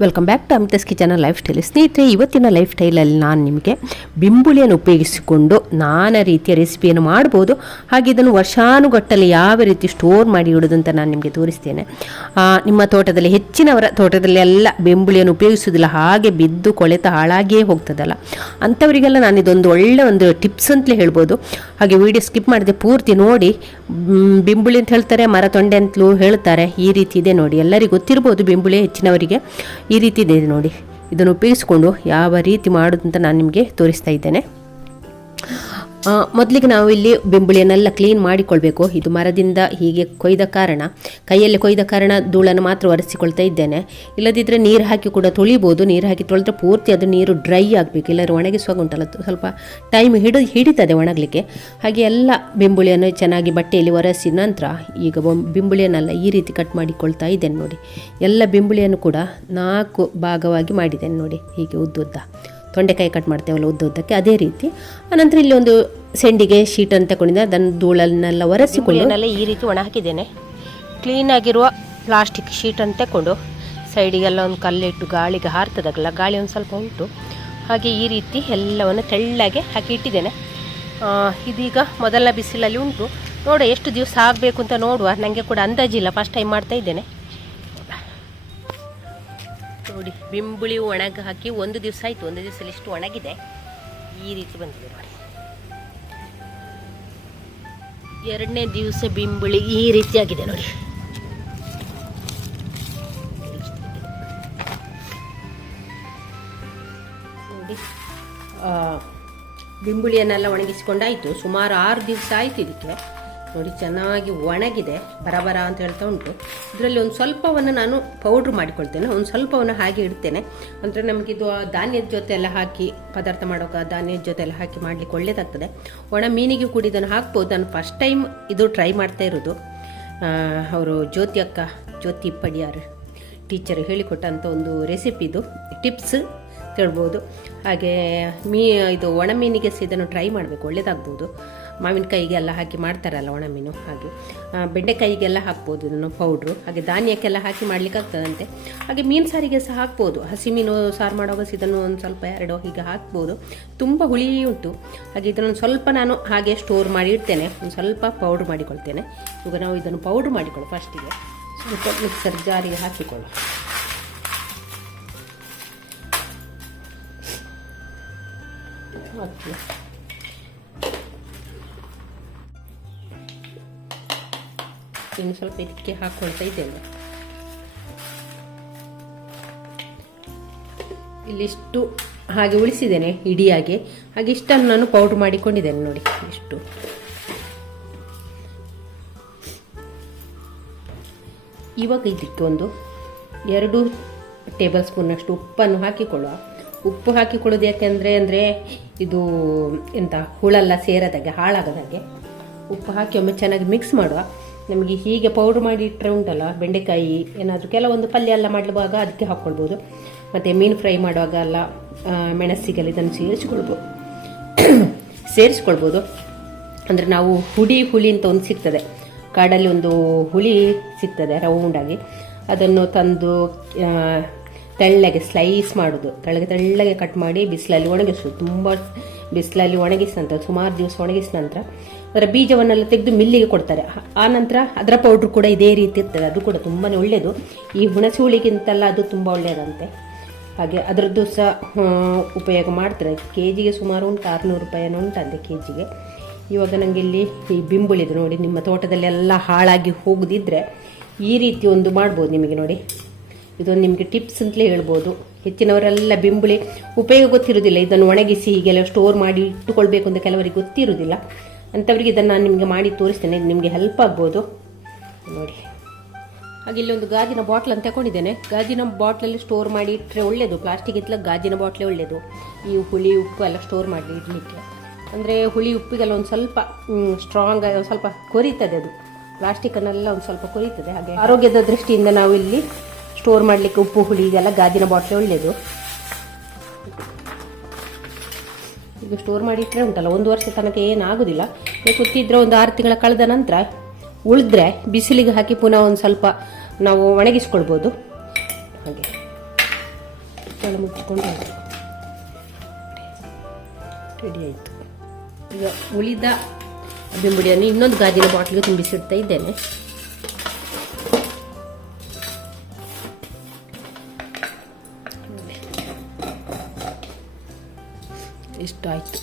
Welcome back to Amitha's kitchen lifestyle ಸ್ನೇಹಿತರೆ, ಇವತ್ತಿನ life ಸ್ಟೈಲಲ್ಲಿ ನಾನು ನಿಮಗೆ ಬಿಂಬುಳಿಯನ್ನು ಉಪಯೋಗಿಸಿಕೊಂಡು ನಾನಾ ರೀತಿಯ ರೆಸಿಪಿಯನ್ನು ಮಾಡ್ಬೋದು. ಹಾಗೆ ಇದನ್ನು ವರ್ಷಾನುಗಟ್ಟಲೆ ಯಾವ ರೀತಿ ಸ್ಟೋರ್ ಮಾಡಿ ಇಡೋದು ಅಂತ ನಾನು ನಿಮಗೆ ತೋರಿಸ್ತೇನೆ. ನಿಮ್ಮ ತೋಟದಲ್ಲಿ, ಹೆಚ್ಚಿನವರ ತೋಟದಲ್ಲಿ ಎಲ್ಲ ಬೆಂಬುಳಿಯನ್ನು ಉಪಯೋಗಿಸೋದಿಲ್ಲ ಹಾಗೆ ಬಿದ್ದು ಕೊಳೆತ ಹಾಳಾಗಿಯೇ ಹೋಗ್ತದಲ್ಲ. ಅಂಥವರಿಗೆಲ್ಲ ನಾನು ಇದೊಂದು ಒಳ್ಳೆ ಒಂದು ಟಿಪ್ಸ್ ಅಂತಲೇ ಹೇಳ್ಬೋದು. ಹಾಗೆ ವಿಡಿಯೋ ಸ್ಕಿಪ್ ಮಾಡಿದೆ, ಪೂರ್ತಿ ನೋಡಿ. ಬಿಂಬುಳಿ ಅಂತ ಹೇಳ್ತಾರೆ, ಮರ ತೊಂಡೆ ಅಂತಲೂ ಹೇಳ್ತಾರೆ. ಈ ರೀತಿ ಇದೆ ನೋಡಿ. ಎಲ್ಲರಿಗೂ ಗೊತ್ತಿರ್ಬೋದು ಬಿಂಬುಳಿ ಹೆಚ್ಚಿನವರಿಗೆ. ಈ ರೀತಿ ಇದೆ ನೋಡಿ. ಇದನ್ನು ಉಪಯೋಗಿಸ್ಕೊಂಡು ಯಾವ ರೀತಿ ಮಾಡೋದು ನಾನು ನಿಮಗೆ ತೋರಿಸ್ತಾ ಇದ್ದೇನೆ. ಮೊದಲಿಗೆ ನಾವು ಇಲ್ಲಿ ಬೆಂಬುಳಿಯನ್ನೆಲ್ಲ ಕ್ಲೀನ್ ಮಾಡಿಕೊಳ್ಬೇಕು. ಇದು ಮರದಿಂದ ಹೀಗೆ ಕೊಯ್ದ ಕಾರಣ, ಕೈಯಲ್ಲಿ ಕೊಯ್ದ ಕಾರಣ ಧೂಳನ್ನು ಮಾತ್ರ ಒರೆಸಿಕೊಳ್ತಾ ಇದ್ದೇನೆ. ಇಲ್ಲದಿದ್ದರೆ ನೀರು ಹಾಕಿ ಕೂಡ ತೊಳಿಬೋದು. ನೀರು ಹಾಕಿ ತೊಳೆದ್ರೆ ಪೂರ್ತಿ ಅದು ನೀರು ಡ್ರೈ ಆಗಬೇಕು. ಇಲ್ಲರೂ ಒಣಗಿಸುವಾಗ ಉಂಟಲ್ಲ ಸ್ವಲ್ಪ ಟೈಮ್ ಹಿಡಿ, ಹಿಡಿತದೆ ಒಣಗಲಿಕ್ಕೆ. ಹಾಗೆ ಎಲ್ಲ ಬೆಂಬುಳಿಯನ್ನು ಚೆನ್ನಾಗಿ ಬಟ್ಟೆಯಲ್ಲಿ ಒರೆಸಿ ನಂತರ ಈಗ ಬೆಂಬುಳಿಯನ್ನೆಲ್ಲ ಈ ರೀತಿ ಕಟ್ ಮಾಡಿಕೊಳ್ತಾ ಇದ್ದೇನೆ ನೋಡಿ. ಎಲ್ಲ ಬೆಂಬುಳಿಯನ್ನು ಕೂಡ ನಾಲ್ಕು ಭಾಗವಾಗಿ ಮಾಡಿದ್ದೇನೆ ನೋಡಿ. ಹೀಗೆ ಉದ್ದುದ್ದ. ತೊಂಡೆಕಾಯಿ ಕಟ್ ಮಾಡ್ತೇವಲ್ಲ ಉದ್ದ ಉದ್ದಕ್ಕೆ ಅದೇ ರೀತಿ. ಆನಂತರ ಇಲ್ಲಿ ಒಂದು ಸೆಂಡಿಗೆ ಶೀಟ್ ಅಂತ ತಗೊಂಡಿದ್ದೆ ಅದನ್ನು ಧೂಳನ್ನೆಲ್ಲ ಒರೆಸಿಕೊಂಡು ಈ ರೀತಿ ಒಣ ಹಾಕಿದ್ದೇನೆ. ಕ್ಲೀನಾಗಿರುವ ಪ್ಲಾಸ್ಟಿಕ್ ಶೀಟನ್ನು ತಗೊಂಡು ಸೈಡಿಗೆಲ್ಲ ಒಂದು ಕಲ್ಲಿಟ್ಟು ಗಾಳಿಗೆ ಹಾರ್ತದಾಗಲ್ಲ ಗಾಳಿ ಒಂದು ಸ್ವಲ್ಪ ಉಂಟು. ಹಾಗೆ ಈ ರೀತಿ ಎಲ್ಲವನ್ನು ತೆಳ್ಳಗೆ ಹಾಕಿ ಇಟ್ಟಿದ್ದೇನೆ. ಇದೀಗ ಮೊದಲ ಬಿಸಿಲಲ್ಲಿ ಉಂಟು. ನೋಡ ಎಷ್ಟು ದಿವಸ ಆಗಬೇಕು ಅಂತ ನೋಡುವ. ನನಗೆ ಕೂಡ ಅಂದಾಜಿಲ್ಲ ಫಸ್ಟ್ ಟೈಮ್ ಮಾಡ್ತಾ ಇದ್ದೇನೆ. ನೋಡಿ, ಬಿಂಬುಳಿ ಒಣಗ ಹಾಕಿ ಒಂದು ದಿವಸ ಆಯಿತು, ಒಂದು ದಿವಸ ಎಷ್ಟು ಒಣಗಿದೆ. ಈ ರೀತಿ ಬಂದಿದೆ ನೋಡಿ. ಎರಡನೇ ದಿವಸ ಬಿಂಬುಳಿ ಈ ರೀತಿ ಆಗಿದೆ ನೋಡಿ. ನೋಡಿ ಬಿಂಬುಳಿಯನ್ನೆಲ್ಲ ಒಣಗಿಸಿಕೊಂಡಾಯಿತು. ಸುಮಾರು ಆರು ದಿವಸ ಆಯಿತು ಇದಕ್ಕೆ. ನೋಡಿ, ಚೆನ್ನಾಗಿ ಒಣಗಿದೆ ಬರಬರ ಅಂತ ಹೇಳ್ತಾ ಉಂಟು. ಇದರಲ್ಲಿ ಒಂದು ಸ್ವಲ್ಪವನ್ನು ನಾನು ಪೌಡ್ರ್ ಮಾಡಿಕೊಳ್ತೇನೆ. ಒಂದು ಸ್ವಲ್ಪವನ್ನು ಹಾಗೆ ಇಡ್ತೇನೆ. ಅಂದರೆ ನಮಗಿದು ಧಾನ್ಯದ ಜೊತೆ ಎಲ್ಲ ಹಾಕಿ, ಪದಾರ್ಥ ಮಾಡೋಕೆ ಧಾನ್ಯದ ಜೊತೆ ಎಲ್ಲ ಹಾಕಿ ಮಾಡಲಿಕ್ಕೆ ಒಳ್ಳೇದಾಗ್ತದೆ. ಒಣ ಮೀನಿಗೆ ಕೂಡ ಇದನ್ನು ಹಾಕ್ಬೋದು. ನಾನು ಫಸ್ಟ್ ಟೈಮ್ ಇದು ಟ್ರೈ ಮಾಡ್ತಾ ಇರೋದು. ಅವರು ಜ್ಯೋತಿ ಅಕ್ಕ, ಜ್ಯೋತಿ ಪಡಿಯಾರ್ ಟೀಚರ್ ಹೇಳಿಕೊಟ್ಟಂಥ ಒಂದು ರೆಸಿಪಿ ಇದು. ಟಿಪ್ಸ್ ತಿಳ್ಬೋದು ಹಾಗೆ ಮೀ, ಇದು ಒಣ ಮೀನಿಗೆ ಸಹ ಇದನ್ನು ಟ್ರೈ ಮಾಡಬೇಕು. ಒಳ್ಳೇದಾಗ್ಬೋದು. ಮಾವಿನಕಾಯಿಗೆಲ್ಲ ಹಾಕಿ ಮಾಡ್ತಾರಲ್ಲ ಒಣ ಮೀನು ಹಾಗೆ. ಬೆಂಡೆಕಾಯಿಗೆಲ್ಲ ಹಾಕ್ಬೋದು ಇದನ್ನು ಪೌಡ್ರು ಹಾಗೆ ಧಾನ್ಯಕ್ಕೆಲ್ಲ ಹಾಕಿ ಮಾಡ್ಲಿಕ್ಕೆ ಆಗ್ತದಂತೆ ಹಾಗೆ ಮೀನು ಸಾರಿಗೆ ಸಹ ಹಾಕ್ಬೋದು. ಹಸಿ ಮೀನು ಸಾರು ಮಾಡುವಾಗ ಇದನ್ನು ಒಂದು ಸ್ವಲ್ಪ ಎರಡು ಹೀಗೆ ಹಾಕ್ಬೋದು. ತುಂಬ ಹುಳಿ ಉಂಟು. ಹಾಗೆ ಇದನ್ನು ಸ್ವಲ್ಪ ನಾನು ಹಾಗೆ ಸ್ಟೋರ್ ಮಾಡಿ ಇಡ್ತೇನೆ. ಒಂದು ಸ್ವಲ್ಪ ಪೌಡ್ರ್ ಮಾಡಿಕೊಳ್ತೇನೆ. ಈಗ ನಾವು ಇದನ್ನು ಪೌಡ್ರ್ ಮಾಡಿಕೊಳ್ಳು ಫಸ್ಟಿಗೆ ಸ್ವಲ್ಪ ಮಿಕ್ಸರ್ ಜಾರಿಗೆ ಹಾಕಿಕೊಳ್ಳು ಓಕೆ ಇನ್ನು ಸ್ವಲ್ಪ ಇದಕ್ಕೆ ಹಾಕ್ಕೊಳ್ತಾ ಇದ್ದೇನೆ. ಇಲ್ಲಿಷ್ಟು ಹಾಗೆ ಉಳಿಸಿದ್ದೇನೆ ಇಡಿಯಾಗಿ. ಹಾಗೆ ಇಷ್ಟನ್ನು ನಾನು ಪೌಡ್ರ್ ಮಾಡಿಕೊಂಡಿದ್ದೇನೆ ನೋಡಿ, ಇಷ್ಟು. ಇವಾಗ ಇದಕ್ಕೆ ಒಂದು ಎರಡು ಟೇಬಲ್ ಸ್ಪೂನಷ್ಟು ಉಪ್ಪನ್ನು ಹಾಕಿಕೊಳ್ಳುವ. ಉಪ್ಪು ಹಾಕಿಕೊಳ್ಳೋದು ಯಾಕೆಂದರೆ ಅಂದರೆ ಇದು ಎಂತ ಹುಳೆಲ್ಲ ಸೇರದಾಗೆ ಹಾಳಾಗದಾಗೆ ಉಪ್ಪು ಹಾಕಿ ಒಮ್ಮೆ ಚೆನ್ನಾಗಿ ಮಿಕ್ಸ್ ಮಾಡುವ. ನಮಗೆ ಹೀಗೆ ಪೌಡ್ರ್ ಮಾಡಿ ಇಟ್ಟರೆ ಉಂಟಲ್ಲ, ಬೆಂಡೆಕಾಯಿ, ಏನಾದರೂ ಕೆಲವೊಂದು ಪಲ್ಯ ಎಲ್ಲ ಮಾಡುವಾಗ ಅದಕ್ಕೆ ಹಾಕ್ಕೊಳ್ಬೋದು ಮತ್ತು ಮೀನು ಫ್ರೈ ಮಾಡುವಾಗ ಎಲ್ಲ ಮೆಣಸಿಗೆಲ್ಲ ಇದನ್ನು ಸೇರಿಸ್ಕೊಳ್ಬೋದು. ಸೇರಿಸ್ಕೊಳ್ಬೋದು. ಅಂದರೆ ನಾವು ಹುಡಿ ಹುಳಿ ಅಂತ ಒಂದು ಸಿಗ್ತದೆ. ಕಾಡಲ್ಲಿ ಒಂದು ಹುಳಿ ಸಿಗ್ತದೆ ರೌಂಡಾಗಿ ಅದನ್ನು ತಂದು ತೆಳ್ಳಗೆ ಸ್ಲೈಸ್ ಮಾಡೋದು. ತೆಳ್ಳಗೆ ತೆಳ್ಳಗೆ ಕಟ್ ಮಾಡಿ ಬಿಸಿಲಲ್ಲಿ ಒಣಗಿಸೋದು. ತುಂಬ ಬಿಸಿಲಲ್ಲಿ ಒಣಗಿಸಿದ ನಂತರ, ಸುಮಾರು ದಿವಸ ಒಣಗಿಸಿದ ನಂತರ ಅದರ ಬೀಜವನ್ನೆಲ್ಲ ತೆಗೆದು ಮಿಲ್ಲಿಗೆ ಕೊಡ್ತಾರೆ. ಆ- ನಂತರ ಅದರ ಪೌಡ್ರ್ ಕೂಡ ಇದೇ ರೀತಿ ಇರ್ತದೆ. ಅದು ಕೂಡ ತುಂಬಾ ಒಳ್ಳೆಯದು ಈ ಹುಣಸೆ ಹುಳಿಗಿಂತೆಲ್ಲ ಅದು ತುಂಬ ಒಳ್ಳೆಯದಂತೆ ಹಾಗೆ ಅದರದ್ದು ಸಹ ಉಪಯೋಗ ಮಾಡ್ತಾರೆ. ಕೆ ಜಿಗೆ ಸುಮಾರು ಉಂಟು, ಆರುನೂರು ರೂಪಾಯಿನೂ ಉಂಟಂತೆ ಕೆ ಜಿಗೆ ಇವಾಗ ನನಗೆ ಇಲ್ಲಿ ಈ ಬಿಂಬುಳಿದು ನೋಡಿ, ನಿಮ್ಮ ತೋಟದಲ್ಲಿ ಎಲ್ಲ ಹಾಳಾಗಿ ಹೋಗದಿದ್ದರೆ ಈ ರೀತಿ ಒಂದು ಮಾಡ್ಬೋದು ನಿಮಗೆ ನೋಡಿ. ಇದೊಂದು ನಿಮಗೆ ಟಿಪ್ಸ್ ಅಂತಲೇ ಹೇಳ್ಬೋದು. ಹೆಚ್ಚಿನವರೆಲ್ಲ ಬಿಂಬುಳಿ ಉಪಯೋಗ ಗೊತ್ತಿರೋದಿಲ್ಲ ಇದನ್ನು ಒಣಗಿಸಿ ಹೀಗೆಲ್ಲ ಸ್ಟೋರ್ ಮಾಡಿ ಇಟ್ಟುಕೊಳ್ಬೇಕು ಅಂತ ಕೆಲವರಿಗೆ ಗೊತ್ತಿರೋದಿಲ್ಲ ಅಂಥವರಿಗೆ ಇದನ್ನು ನಾನು ನಿಮಗೆ ಮಾಡಿ ತೋರಿಸ್ತೇನೆ. ನಿಮಗೆ ಹೆಲ್ಪ್ ಆಗ್ಬೋದು. ನೋಡಿ. ಹಾಗೆ ಇಲ್ಲಿ ಒಂದು ಗಾಜಿನ ಬಾಟ್ಲ್ ಅಂತ ತಗೊಂಡಿದ್ದೇನೆ. ಗಾಜಿನ ಬಾಟ್ಲಲ್ಲಿ ಸ್ಟೋರ್ ಮಾಡಿ ಇಟ್ಟರೆ ಒಳ್ಳೆಯದು ಪ್ಲಾಸ್ಟಿಕ್ ಇತ್ತಲ ಗಾಜಿನ ಬಾಟ್ಲೇ ಒಳ್ಳೆಯದು ಈ ಹುಳಿ ಉಪ್ಪು ಎಲ್ಲ ಸ್ಟೋರ್ ಮಾಡಿ ಇಡಲಿಕ್ಕೆ. ಅಂದರೆ ಹುಳಿ ಉಪ್ಪಿಗೆಲ್ಲ ಒಂದು ಸ್ವಲ್ಪ ಸ್ಟ್ರಾಂಗ್ ಸ್ವಲ್ಪ ಕೊರಿತದೆ ಅದು. ಪ್ಲಾಸ್ಟಿಕ್ಕನ್ನೆಲ್ಲ ಒಂದು ಸ್ವಲ್ಪ ಕೊರಿತದೆ. ಹಾಗೆ ಆರೋಗ್ಯದ ದೃಷ್ಟಿಯಿಂದ ನಾವು ಇಲ್ಲಿ ಸ್ಟೋರ್ ಮಾಡಲಿಕ್ಕೆ ಉಪ್ಪು, ಹುಳಿ, ಇದೆಲ್ಲ ಗಾಜಿನ ಬಾಟ್ಲಿ ಒಳ್ಳೆಯದು ಈಗ ಸ್ಟೋರ್ ಮಾಡಿ ಇಟ್ಟರೆ ಉಂಟಲ್ಲ, ಒಂದು ವರ್ಷ ತನಕ ಏನಾಗೋದಿಲ್ಲ. ಗೊತ್ತಿದ್ರೆ ಒಂದು ಆರು ತಿಂಗಳ ಕಳೆದ ನಂತರ ಉಳಿದ್ರೆ ಬಿಸಿಲಿಗೆ ಹಾಕಿ ಪುನಃ ಒಂದು ಸ್ವಲ್ಪ ನಾವು ಒಣಗಿಸ್ಕೊಳ್ಬೋದು. ಹಾಗೆ. ಮುಚ್ಚಿಕೊಂಡು ರೆಡಿ ಆಯಿತು. ಈಗ ಉಳಿದ ಬೆಂಬುಡಿಯನ್ನು ಇನ್ನೊಂದು ಗಾಜಿನ ಬಾಟ್ಲಿಗೆ ತುಂಬಿಸಿಡ್ತಾ ಇದ್ದೇನೆ. ಇಷ್ಟು ಆಯಿತು.